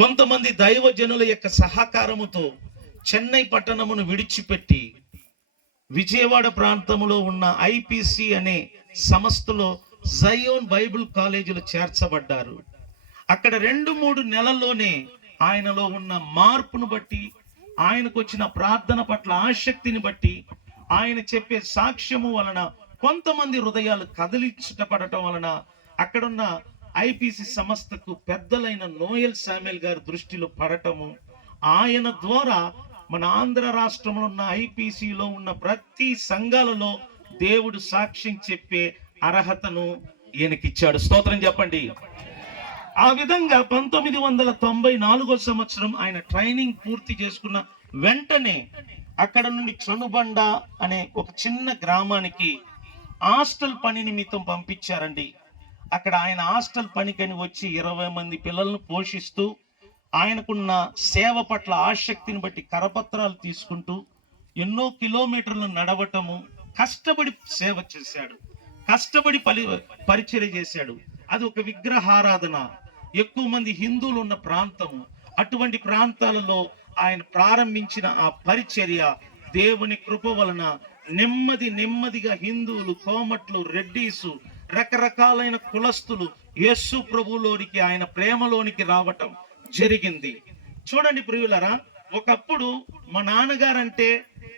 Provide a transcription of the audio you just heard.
కొంతమంది దైవజనుల యొక్క సహకారముతో చెన్నై పట్టణమును విడిచిపెట్టి విజయవాడ ప్రాంతంలో ఉన్న ఐపిసి అనే సంస్థలో జయోన్ బైబిల్ కాలేజీలో చేర్చబడ్డారు. అక్కడ 2-3 నెలల్లోనే ఆయనలో ఉన్న మార్పును బట్టి, ఆయనకు వచ్చిన ప్రార్థన పట్ల ఆసక్తిని బట్టి, ఆయన చెప్పే సాక్ష్యము వలన కొంతమంది హృదయాలు కదిలించబడటం వలన అక్కడున్న ఐపిసి సంస్థకు పెద్దలైన నోయల్ శామ్యుయల్ గారి దృష్టిలో పడటము, ఆయన ద్వారా మన ఆంధ్ర రాష్ట్రంలో ఉన్న ఐపిసిలో ఉన్న ప్రతి సంఘాలలో దేవుడు సాక్ష్యం చెప్పే అర్హతను ఈయనకిచ్చాడు. స్తోత్రం చెప్పండి. ఆ విధంగా 1994 సంవత్సరం ఆయన ట్రైనింగ్ పూర్తి చేసుకున్న వెంటనే అక్కడ నుండి చనుబండ అనే ఒక చిన్న గ్రామానికి హాస్టల్ పని నిమిత్తం పంపించారండి. అక్కడ ఆయన హాస్టల్ పనికని వచ్చి 20 మంది పిల్లలను పోషిస్తూ, ఆయనకున్న సేవ పట్ల ఆసక్తిని బట్టి కరపత్రాలు తీసుకుంటూ ఎన్నో కిలోమీటర్లు నడవటము, కష్టపడి సేవ చేశాడు, కష్టపడి పరిచర్య చేశాడు. అది ఒక విగ్రహారాధన, ఎక్కువ మంది హిందువులు ఉన్న ప్రాంతము. అటువంటి ప్రాంతాలలో ఆయన ప్రారంభించిన ఆ పరిచర్య దేవుని కృప వలన నెమ్మదిగా హిందువులు, కోమట్లు, రెడ్డీసు, రకరకాలైన కులస్తులు యేసు ప్రభువులోనికి, ఆయన ప్రేమలోనికి రావటం జరిగింది. చూడండి ప్రియులరా, ఒకప్పుడు మా నాన్నగారంటే